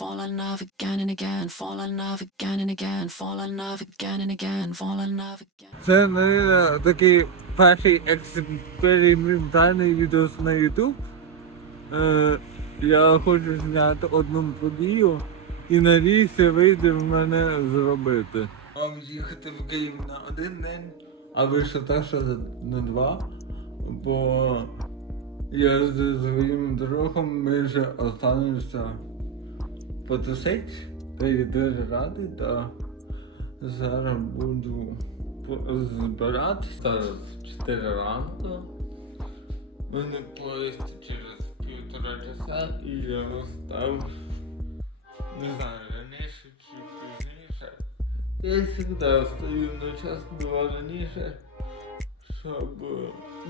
fall in love again and again, fall in love again and again, fall in love again and again, fall in love again. Це наверное, такий перший експериментальний відео на YouTube. Е, я хочу зняти одну подію і надіюся вийде в мене зробити. Мав їхати в Київ на один день, а вийшло так, що на два. Бо я з своїм другом ми вже останемося потусить. Я дуже радий, та зараз буду збиратись. Зараз 4 ранку. Мене поїзд через півтора часа і я став. Не знаю, раніше чи пізніше. Я завжди встаю на час два раніше, щоб.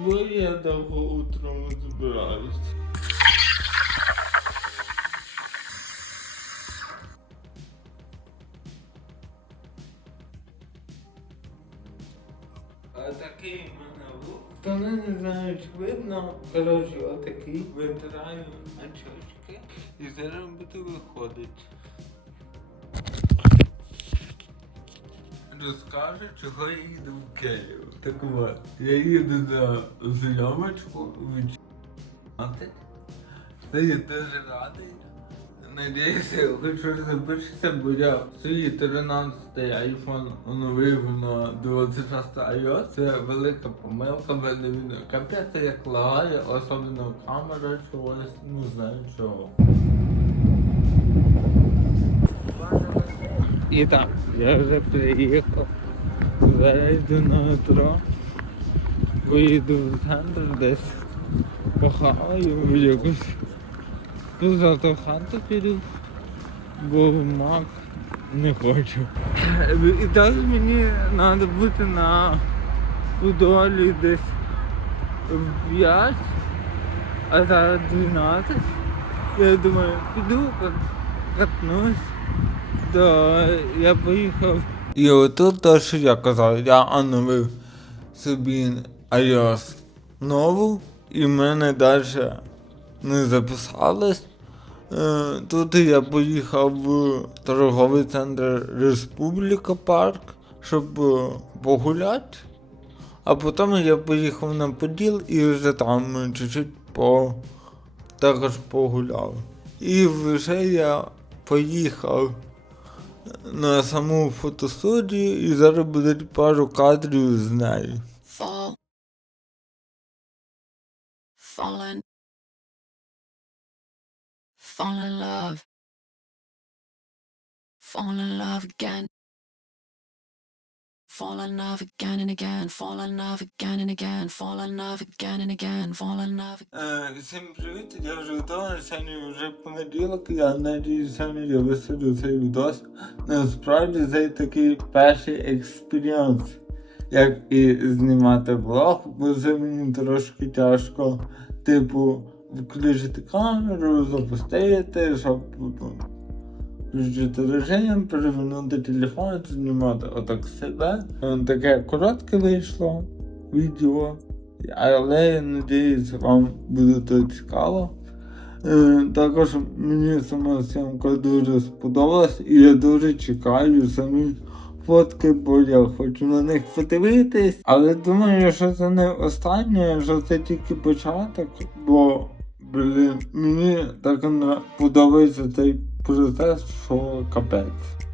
Бо я довго утром збираюсь. А такий в мене лук. Хто не знає, чи видно, коротше, отакий витираю очочки і зараз буду виходити. Розкажу, чого я їду в Київ. Так от, я їду на зйомочку відчинати. Та я дуже радий. Надіюся, хочу запишитися, бо я свій 13 iPhone оновив на 26 iOS. Це велика помилка, в мене він капець як лагає, особливо камера чогось, не знаю чого. І так, я вже приїхав. Зараз на метро. Поїду в центр десь. Похаваю якусь. Зато в хату піду, бо мак не хочу. І так мені треба бути на Удолі десь в 5, а зараз 12. Я думаю, піду катнусь, то я поїхав. І отут те, що я казав, я оновив собі iOS нову, і в мене далі не записалось. Е, Тут я поїхав в торговий центр Республіка Парк, щоб е, погуляти. А потім я поїхав на Поділ і вже там чуть-чуть по... також погуляв. І вже я поїхав на саму фотостудію і зараз буде пару кадрів з нею. Fall. Fall in. Fall in love. Fall in love again. Fall in love again and again. Fall in love again and again. Fall in love again and again. Fall in love. Е, Всім привіт, я вже вдома, сьогодні вже понеділок, я надіюсь, сьогодні я висаджу цей відос. Насправді це такий перший експеріенс, як і знімати влог, бо це мені трошки тяжко, типу, включити камеру, запустити, щоб ну, включити режим, перевернути телефон, знімати отак себе. Таке коротке вийшло відео. Але я надіюсь, вам буде то цікаво. Е, також мені сама зйомка дуже сподобалась і я дуже чекаю самі фотки, бо я хочу на них подивитись. Але думаю, що це не останнє, що це тільки початок, бо блін, мені так подобається цей процес, що капець.